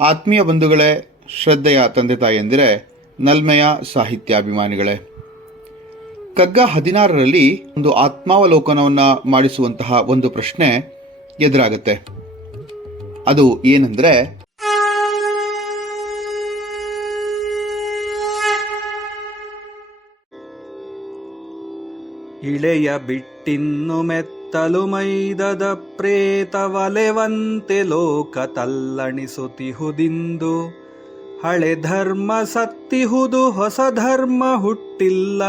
ಆತ್ಮೀಯ ಬಂಧುಗಳೇ, ಶ್ರದ್ಧೆಯ ತಂದೆ ತಾಯಿಯಂದಿರೆ, ನಲ್ಮೆಯ ಸಾಹಿತ್ಯಾಭಿಮಾನಿಗಳೇ, ಕಗ್ಗ 16ರಲ್ಲಿ ಒಂದು ಆತ್ಮಾವಲೋಕನವನ್ನು ಮಾಡಿಸುವಂತಹ ಒಂದು ಪ್ರಶ್ನೆ ಎದುರಾಗುತ್ತೆ. ಅದು ಏನಂದ್ರೆ, ಇಳೆಯ ಬಿಟ್ಟಿನ್ನು ಮೆತ್ತಲು ಮೈದದ ಪ್ರೇತ ವಲೆವಂತೆ ಲೋಕ ತಲ್ಲಣಿಸುತ್ತಿಹುದಿಂದು. ಹಳೆ ಧರ್ಮ ಸತ್ತಿಹುದು, ಹೊಸ ಧರ್ಮ ಹುಟ್ಟಿಲ್ಲ,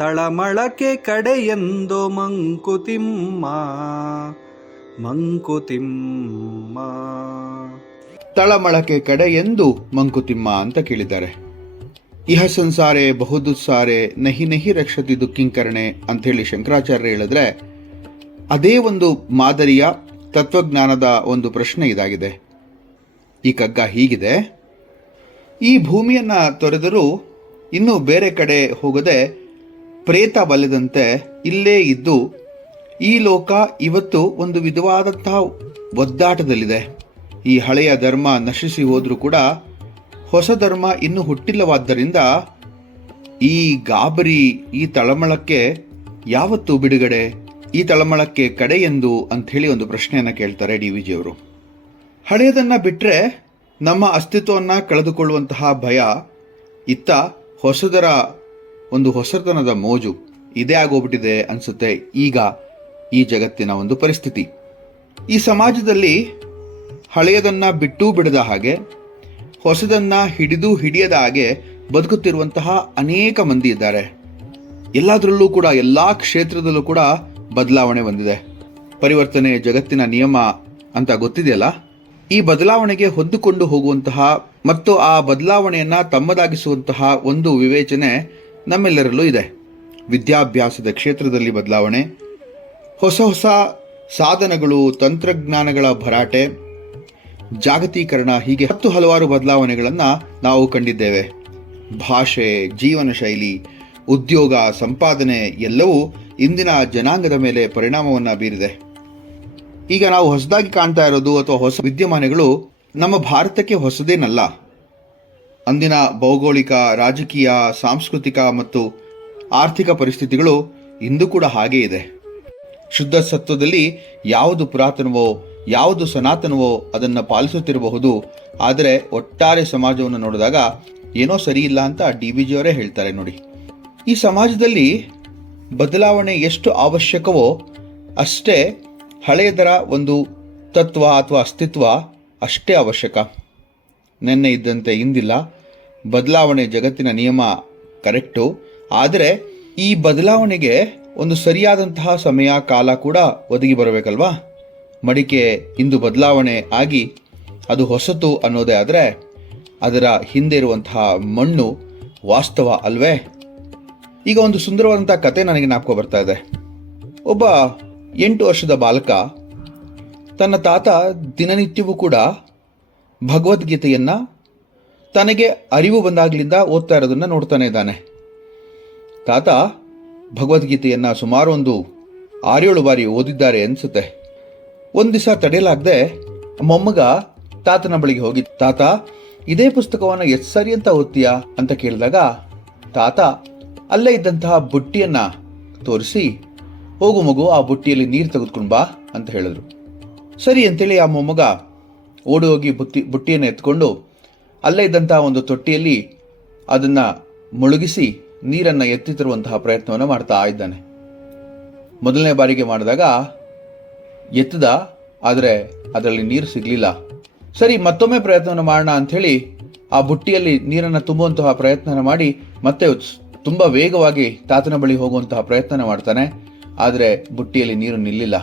ತಳಮಳಕೆ ಕಡೆಯೆಂದು ಮಂಕುತಿಮ್ಮ. ತಳಮಳಕೆ ಕಡೆ ಎಂದು ಮಂಕುತಿಮ್ಮ ಅಂತ ಕೇಳಿದ್ದಾರೆ. ಇಹ ಸಂಸಾರೇ ಬಹುದುಸ್ಸಾರೆ ನಹಿ ನಹಿ ರಕ್ಷತಿ ದುಃಖಿಂಕರಣೆ ಅಂಥೇಳಿ ಶಂಕರಾಚಾರ್ಯ ಹೇಳಿದ್ರೆ, ಅದೇ ಒಂದು ಮಾದರಿಯ ತತ್ವಜ್ಞಾನದ ಒಂದು ಪ್ರಶ್ನೆ ಇದಾಗಿದೆ. ಈ ಕಗ್ಗ ಹೀಗಿದೆ: ಈ ಭೂಮಿಯನ್ನ ತೊರೆದರೂ ಇನ್ನೂ ಬೇರೆ ಕಡೆ ಹೋಗದೆ ಪ್ರೇತ ಬಲೆದಂತೆ ಇಲ್ಲೇ ಇದ್ದು ಈ ಲೋಕ ಇವತ್ತು ಒಂದು ವಿಧವಾದಂತಹ ಒದ್ದಾಟದಲ್ಲಿದೆ. ಈ ಹಳೆಯ ಧರ್ಮ ನಶಿಸಿ ಹೋದರೂ ಕೂಡ ಹೊಸ ಧರ್ಮ ಇನ್ನೂ ಹುಟ್ಟಿಲ್ಲವಾದ್ದರಿಂದ ಈ ಗಾಬರಿ, ಈ ತಳಮಳಕ್ಕೆ ಯಾವತ್ತು ಬಿಡುಗಡೆ, ಈ ತಳಮಳಕ್ಕೆ ಕಡೆ ಎಂದು ಅಂಥೇಳಿ ಒಂದು ಪ್ರಶ್ನೆಯನ್ನು ಕೇಳ್ತಾರೆ DVG ಅವರು. ಹಳೆಯದನ್ನು ಬಿಟ್ಟರೆ ನಮ್ಮ ಅಸ್ತಿತ್ವವನ್ನು ಕಳೆದುಕೊಳ್ಳುವಂತಹ ಭಯ, ಇತ್ತ ಹೊಸದರ ಒಂದು ಹೊಸತನದ ಮೋಜು, ಇದೇ ಆಗೋಗ್ಬಿಟ್ಟಿದೆ ಅನಿಸುತ್ತೆ ಈಗ ಈ ಜಗತ್ತಿನ ಒಂದು ಪರಿಸ್ಥಿತಿ. ಈ ಸಮಾಜದಲ್ಲಿ ಹಳೆಯದನ್ನು ಬಿಟ್ಟೂ ಬಿಡದ ಹಾಗೆ, ಹೊಸದನ್ನು ಹಿಡಿದು ಹಿಡಿಯದ ಹಾಗೆ ಬದುಕುತ್ತಿರುವಂತಹ ಅನೇಕ ಮಂದಿ ಇದ್ದಾರೆ. ಎಲ್ಲದರಲ್ಲೂ ಕೂಡ, ಎಲ್ಲ ಕ್ಷೇತ್ರದಲ್ಲೂ ಕೂಡ ಬದಲಾವಣೆ ಬಂದಿದೆ. ಪರಿವರ್ತನೆ ಜಗತ್ತಿನ ನಿಯಮ ಅಂತ ಗೊತ್ತಿದೆಯಲ್ಲ. ಈ ಬದಲಾವಣೆಗೆ ಹೊಂದಿಕೊಂಡು ಹೋಗುವಂತಹ ಮತ್ತು ಆ ಬದಲಾವಣೆಯನ್ನು ತಮ್ಮದಾಗಿಸುವಂತಹ ಒಂದು ವಿವೇಚನೆ ನಮ್ಮೆಲ್ಲರಲ್ಲೂ ಇದೆ. ವಿದ್ಯಾಭ್ಯಾಸದ ಕ್ಷೇತ್ರದಲ್ಲಿ ಬದಲಾವಣೆ, ಹೊಸ ಹೊಸ ಸಾಧನಗಳು, ತಂತ್ರಜ್ಞಾನಗಳ ಭರಾಟೆ, ಜಾಗತೀಕರಣ, ಹೀಗೆ ಹಲವಾರು ಬದಲಾವಣೆಗಳನ್ನು ನಾವು ಕಂಡಿದ್ದೇವೆ. ಭಾಷೆ, ಜೀವನ ಶೈಲಿ, ಉದ್ಯೋಗ, ಸಂಪಾದನೆ ಎಲ್ಲವೂ ಇಂದಿನ ಜನಾಂಗದ ಮೇಲೆ ಪರಿಣಾಮವನ್ನು ಬೀರಿದೆ. ಈಗ ನಾವು ಹೊಸದಾಗಿ ಕಾಣ್ತಾ ಇರೋದು ಅಥವಾ ಹೊಸ ವಿದ್ಯಮಾನಗಳು ನಮ್ಮ ಭಾರತಕ್ಕೆ ಹೊಸದೇನಲ್ಲ. ಅಂದಿನ ಭೌಗೋಳಿಕ, ರಾಜಕೀಯ, ಸಾಂಸ್ಕೃತಿಕ ಮತ್ತು ಆರ್ಥಿಕ ಪರಿಸ್ಥಿತಿಗಳು ಇಂದು ಕೂಡ ಹಾಗೇ ಇದೆ. ಶುದ್ಧ ಸತ್ವದಲ್ಲಿ ಯಾವುದು ಪುರಾತನವೋ, ಯಾವುದು ಸನಾತನವೋ ಅದನ್ನು ಪಾಲಿಸುತ್ತಿರಬಹುದು. ಆದರೆ ಒಟ್ಟಾರೆ ಸಮಾಜವನ್ನು ನೋಡಿದಾಗ ಏನೋ ಸರಿ ಇಲ್ಲ ಅಂತ DVG ಅವರೇ ಹೇಳ್ತಾರೆ. ನೋಡಿ, ಈ ಸಮಾಜದಲ್ಲಿ ಬದಲಾವಣೆ ಎಷ್ಟು ಅವಶ್ಯಕವೋ ಅಷ್ಟೇ ಹಳೆಯದರ ಒಂದು ತತ್ವ ಅಥವಾ ಅಸ್ತಿತ್ವ ಅಷ್ಟೇ ಅವಶ್ಯಕ. ನೆನ್ನೆ ಇದ್ದಂತೆ ಇಂದಿಲ್ಲ. ಬದಲಾವಣೆ ಜಗತ್ತಿನ ನಿಯಮ ಕರೆಕ್ಟು. ಆದರೆ ಈ ಬದಲಾವಣೆಗೆ ಒಂದು ಸರಿಯಾದಂತಹ ಸಮಯ, ಕಾಲ ಕೂಡ ಒದಗಿ ಬರಬೇಕಲ್ವಾ. ಮಡಿಕೆ ಇಂದು ಬದಲಾವಣೆ ಆಗಿ ಅದು ಹೊಸತು ಅನ್ನೋದೇ ಆದರೆ ಅದರ ಹಿಂದೆ ಇರುವಂತಹ ಮಣ್ಣು ವಾಸ್ತವ ಅಲ್ವೇ? ಈಗ ಒಂದು ಸುಂದರವಾದಂಥ ಕತೆ ನನಗೆ ಜ್ಞಾಪಕ ಬರ್ತಾ ಇದೆ. ಒಬ್ಬ 8 ವರ್ಷದ ಬಾಲಕ ತನ್ನ ತಾತ ದಿನನಿತ್ಯವೂ ಕೂಡ ಭಗವದ್ಗೀತೆಯನ್ನು ತನಗೆ ಅರಿವು ಬಂದಾಗಲಿಂದ ಓದ್ತಾ ಇರೋದನ್ನು ನೋಡ್ತಾನೆ ಇದ್ದಾನೆ. ತಾತ ಭಗವದ್ಗೀತೆಯನ್ನು ಸುಮಾರು ಒಂದು 6-7 ಬಾರಿ ಓದಿದ್ದಾರೆ ಅನಿಸುತ್ತೆ. ಒಂದು ದಿವಸ ತಡೆಯಲಾಗದೆ ಮೊಮ್ಮಗ ತಾತನ ಬಳಿಗೆ ಹೋಗಿ, ತಾತ ಇದೇ ಪುಸ್ತಕವನ್ನು ಎಷ್ಟು ಸರಿ ಅಂತ ಓದ್ತೀಯಾ ಅಂತ ಕೇಳಿದಾಗ ತಾತ ಅಲ್ಲೇ ಇದ್ದಂತಹ ಬುಟ್ಟಿಯನ್ನು ತೋರಿಸಿ, ಹೋಗು ಮಗು, ಆ ಬುಟ್ಟಿಯಲ್ಲಿ ನೀರು ತೆಗೆದುಕೊಂಡು ಬಾ ಅಂತ ಹೇಳಿದ್ರು. ಸರಿ ಅಂತೇಳಿ ಆ ಮೊಮ್ಮಗ ಓಡಿ ಹೋಗಿ ಬುಟ್ಟಿಯನ್ನು ಎತ್ಕೊಂಡು ಅಲ್ಲೇ ಇದ್ದಂತಹ ಒಂದು ತೊಟ್ಟಿಯಲ್ಲಿ ಅದನ್ನು ಮುಳುಗಿಸಿ ನೀರನ್ನು ಎತ್ತಿ ತರುವಂತಹ ಪ್ರಯತ್ನವನ್ನು ಮಾಡ್ತಾ ಇದ್ದಾನೆ. ಮೊದಲನೇ ಬಾರಿಗೆ ಮಾಡಿದಾಗ ಎತ್ತದ, ಆದರೆ ಅದರಲ್ಲಿ ನೀರು ಸಿಗಲಿಲ್ಲ. ಸರಿ, ಮತ್ತೊಮ್ಮೆ ಪ್ರಯತ್ನವನ್ನು ಮಾಡೋಣ ಅಂಥೇಳಿ ಆ ಬುಟ್ಟಿಯಲ್ಲಿ ನೀರನ್ನು ತುಂಬುವಂತಹ ಪ್ರಯತ್ನ ಮಾಡಿ ಮತ್ತೆ ತುಂಬ ವೇಗವಾಗಿ ತಾತನ ಬಳಿ ಹೋಗುವಂತಹ ಪ್ರಯತ್ನ ಮಾಡ್ತಾನೆ. ಆದರೆ ಬುಟ್ಟಿಯಲ್ಲಿ ನೀರು ನಿಲ್ಲಿಲ್ಲ.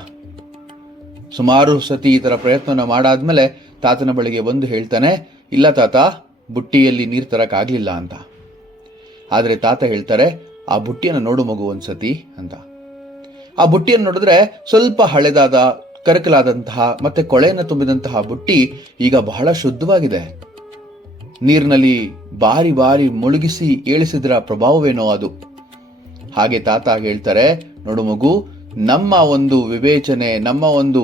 ಸುಮಾರು ಸತಿ ಈ ಥರ ಪ್ರಯತ್ನ ಮಾಡಾದ್ಮೇಲೆ ತಾತನ ಬಳಿಗೆ ಬಂದು ಹೇಳ್ತಾನೆ, ಇಲ್ಲ ತಾತ, ಬುಟ್ಟಿಯಲ್ಲಿ ನೀರು ತರಕ್ಕಾಗಲಿಲ್ಲ ಅಂತ. ಆದರೆ ತಾತ ಹೇಳ್ತಾರೆ, ಆ ಬುಟ್ಟಿಯನ್ನು ನೋಡು ಮಗು ಒಂದ್ಸತಿ ಅಂತ. ಆ ಬುಟ್ಟಿಯನ್ನು ನೋಡಿದ್ರೆ ಸ್ವಲ್ಪ ಹಳೆದಾದ, ಕರಕಲಾದಂತಹ ಮತ್ತೆ ಕೊಳೆಯನ್ನು ತುಂಬಿದಂತಹ ಬುಟ್ಟಿ ಈಗ ಬಹಳ ಶುದ್ಧವಾಗಿದೆ. ನೀರಿನಲ್ಲಿ ಬಾರಿ ಬಾರಿ ಮುಳುಗಿಸಿ ಏಳಿಸಿದ್ರ ಪ್ರಭಾವವೇನೋ ಅದು. ಹಾಗೆ ತಾತ ಹೇಳ್ತಾರೆ, ನೋಡು ಮಗು, ನಮ್ಮ ಒಂದು ವಿವೇಚನೆ, ನಮ್ಮ ಒಂದು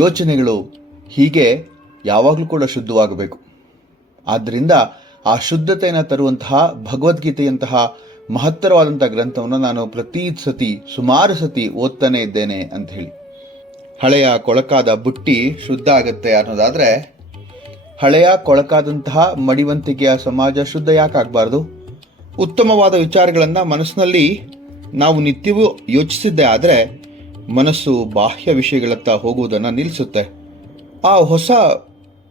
ಯೋಚನೆಗಳು ಹೀಗೆ ಯಾವಾಗಲೂ ಕೂಡ ಶುದ್ಧವಾಗಬೇಕು. ಆದ್ದರಿಂದ ಆ ಶುದ್ಧತೆಯನ್ನು ತರುವಂತಹ ಭಗವದ್ಗೀತೆಯಂತಹ ಮಹತ್ತರವಾದಂಥ ಗ್ರಂಥವನ್ನು ನಾನು ಪ್ರತಿ ಸತಿ ಸುಮಾರು ಸತಿ ಓದ್ತಾನೆ ಇದ್ದೇನೆ ಅಂತ ಹೇಳಿ. ಹಳೆಯ ಕೊಳಕಾದ ಬುಟ್ಟಿ ಶುದ್ಧ ಆಗುತ್ತೆ ಅನ್ನೋದಾದರೆ, ಹಳೆಯ ಕೊಳಕಾದಂತಹ ಮಡಿವಂತಿಕೆಯ ಸಮಾಜ ಶುದ್ಧ ಯಾಕೆ ಆಗಬಾರ್ದು? ಉತ್ತಮವಾದ ವಿಚಾರಗಳನ್ನು ಮನಸ್ಸಿನಲ್ಲಿ ನಾವು ನಿತ್ಯವೂ ಯೋಚಿಸಿದ್ದೇ ಆದರೆ ಮನಸ್ಸು ಬಾಹ್ಯ ವಿಷಯಗಳತ್ತ ಹೋಗುವುದನ್ನು ನಿಲ್ಲಿಸುತ್ತೆ. ಆ ಹೊಸ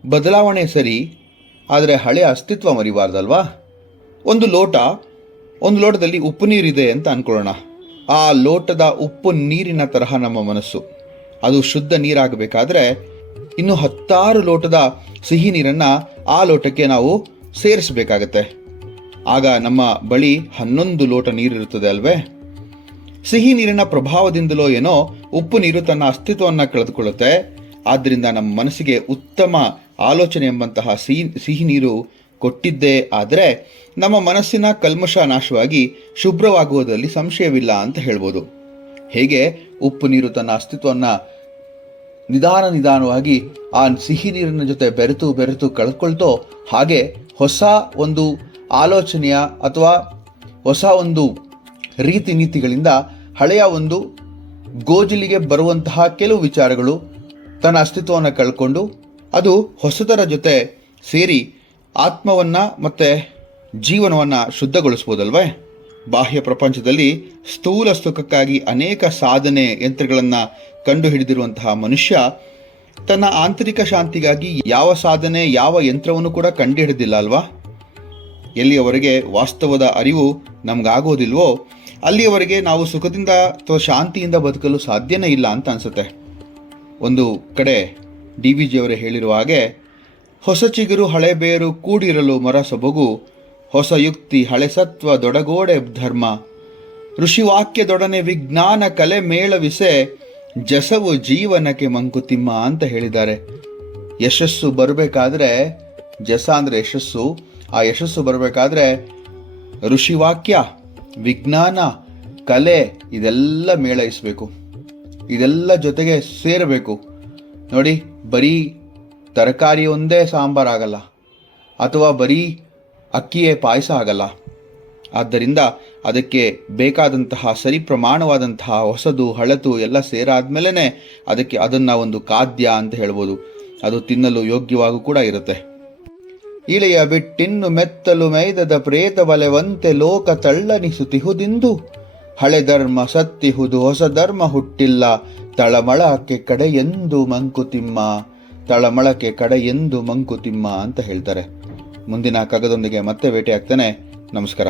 ಬದಲಾವಣೆ ಸರಿ, ಆದರೆ ಹಳೆಯ ಅಸ್ತಿತ್ವ ಮರಿಬಾರ್ದಲ್ವಾ? ಒಂದು ಲೋಟದಲ್ಲಿ ಉಪ್ಪು ನೀರಿದೆ ಅಂತ ಅನ್ಕೊಳ್ಳೋಣ. ಆ ಲೋಟದ ಉಪ್ಪು ನೀರಿನ ತರಹ ನಮ್ಮ ಮನಸ್ಸು. ಅದು ಶುದ್ಧ ನೀರಾಗಬೇಕಾದ್ರೆ ಇನ್ನು 10 ಲೋಟದ ಸಿಹಿ ನೀರನ್ನು ಆ ಲೋಟಕ್ಕೆ ನಾವು ಸೇರಿಸಬೇಕಾಗತ್ತೆ. ಆಗ ನಮ್ಮ ಬಳಿ 11 ಲೋಟ ನೀರಿರುತ್ತದೆ ಅಲ್ವೇ? ಸಿಹಿ ನೀರಿನ ಪ್ರಭಾವದಿಂದಲೋ ಏನೋ ಉಪ್ಪು ನೀರು ತನ್ನ ಅಸ್ತಿತ್ವವನ್ನು ಕಳೆದುಕೊಳ್ಳುತ್ತೆ. ಆದ್ದರಿಂದ ನಮ್ಮ ಮನಸ್ಸಿಗೆ ಉತ್ತಮ ಆಲೋಚನೆ ಎಂಬಂತಹ ಸಿಹಿ ನೀರು ಕೊಟ್ಟಿದ್ದೇ ಆದರೆ ನಮ್ಮ ಮನಸ್ಸಿನ ಕಲ್ಮಶ ನಾಶವಾಗಿ ಶುಭ್ರವಾಗುವುದರಲ್ಲಿ ಸಂಶಯವಿಲ್ಲ ಅಂತ ಹೇಳ್ಬೋದು. ಹೇಗೆ ಉಪ್ಪು ನೀರು ತನ್ನ ಅಸ್ತಿತ್ವವನ್ನು ನಿಧಾನವಾಗಿ ಆ ಸಿಹಿ ನೀರಿನ ಜೊತೆ ಬೆರೆತು ಕಳೆದುಕೊಳ್ತೋ, ಹಾಗೆ ಹೊಸ ಒಂದು ಆಲೋಚನೆಯ ಅಥವಾ ಹೊಸ ಒಂದು ರೀತಿ ನೀತಿಗಳಿಂದ ಹಳೆಯ ಒಂದು ಗೋಜಲಿಗೆ ಬರುವಂತಹ ಕೆಲವು ವಿಚಾರಗಳು ತನ್ನ ಅಸ್ತಿತ್ವವನ್ನು ಕಳ್ಕೊಂಡು ಅದು ಹೊಸದರ ಜೊತೆ ಸೇರಿ ಆತ್ಮವನ್ನು ಮತ್ತು ಜೀವನವನ್ನು ಶುದ್ಧಗೊಳಿಸ್ಬೋದಲ್ವೇ? ಬಾಹ್ಯ ಪ್ರಪಂಚದಲ್ಲಿ ಸ್ಥೂಲ ಸುಖಕ್ಕಾಗಿ ಅನೇಕ ಸಾಧನೆ ಯಂತ್ರಗಳನ್ನು ಕಂಡುಹಿಡಿದಿರುವಂತಹ ಮನುಷ್ಯ ತನ್ನ ಆಂತರಿಕ ಶಾಂತಿಗಾಗಿ ಯಾವ ಸಾಧನೆ ಯಾವ ಯಂತ್ರವನ್ನು ಕೂಡ ಕಂಡುಹಿಡಿದಿಲ್ಲ ಅಲ್ವಾ? ಎಲ್ಲಿಯವರೆಗೆ ವಾಸ್ತವದ ಅರಿವು ನಮಗಾಗೋದಿಲ್ವೋ ಅಲ್ಲಿಯವರೆಗೆ ನಾವು ಸುಖದಿಂದ ಅಥವಾ ಶಾಂತಿಯಿಂದ ಬದುಕಲು ಸಾಧ್ಯನೇ ಇಲ್ಲ ಅಂತ ಅನಿಸುತ್ತೆ. ಒಂದು ಕಡೆ DVG ಅವರೇ ಹೇಳಿರುವ ಹಾಗೆ, ಹೊಸ ಚಿಗುರು ಹಳೆ ಬೇರು ಕೂಡಿರಲು ಮರ ಸೊಬಗು, ಹೊಸ ಯುಕ್ತಿ ಹಳೆ ಸತ್ವ ದೊಡಗೋಡೆ ಧರ್ಮ, ಋಷಿವಾಕ್ಯದೊಡನೆ ವಿಜ್ಞಾನ ಕಲೆ ಮೇಳವಿಸೆ, ಜಸವು ಜೀವನಕ್ಕೆ ಮಂಕುತಿಮ್ಮ ಅಂತ ಹೇಳಿದ್ದಾರೆ. ಯಶಸ್ಸು ಬರಬೇಕಾದ್ರೆ, ಜಸ ಅಂದರೆ ಯಶಸ್ಸು, ಆ ಯಶಸ್ಸು ಬರಬೇಕಾದ್ರೆ ಋಷಿವಾಕ್ಯ, ವಿಜ್ಞಾನ, ಕಲೆ ಇದೆಲ್ಲ ಮೇಳೈಸಬೇಕು, ಇದೆಲ್ಲ ಜೊತೆಗೆ ಸೇರಬೇಕು. ನೋಡಿ, ಬರೀ ತರಕಾರಿ ಒಂದೇ ಸಾಂಬಾರಾಗಲ್ಲ, ಅಥವಾ ಬರೀ ಅಕ್ಕಿಯೇ ಪಾಯಸ ಆಗಲ್ಲ. ಆದ್ದರಿಂದ ಅದಕ್ಕೆ ಬೇಕಾದಂತಹ ಸರಿ ಪ್ರಮಾಣವಾದಂತಹ ಹೊಸದು ಹಳತು ಎಲ್ಲ ಸೇರಾದ್ಮೇಲೆ ಅದನ್ನು ಒಂದು ಖಾದ್ಯ ಅಂತ ಹೇಳ್ಬೋದು. ಅದು ತಿನ್ನಲು ಯೋಗ್ಯವಾಗೂ ಕೂಡ ಇರುತ್ತೆ. ಇಳೆಯ ಬಿಟ್ಟಿನ್ನು ಮೆತ್ತಲು ಮೈದದ ಪ್ರೇತ ಬಲೆವಂತೆ ಲೋಕ ತಳ್ಳನಿಸುತ್ತಿಹುದಿಂದು, ಹಳೆ ಧರ್ಮ ಸತ್ತಿಹುದು ಹೊಸ ಧರ್ಮ ಹುಟ್ಟಿಲ್ಲ, ತಳಮಳಕ್ಕೆ ಕಡೆ ಎಂದು ಮಂಕುತಿಮ್ಮ, ತಳಮಳಕ್ಕೆ ಕಡೆ ಎಂದು ಮಂಕುತಿಮ್ಮ ಅಂತ ಹೇಳ್ತಾರೆ. ಮುಂದಿನ ಕಗ್ಗದೊಂದಿಗೆ ಮತ್ತೆ ಭೇಟಿ ಆಗ್ತೇನೆ. ನಮಸ್ಕಾರ.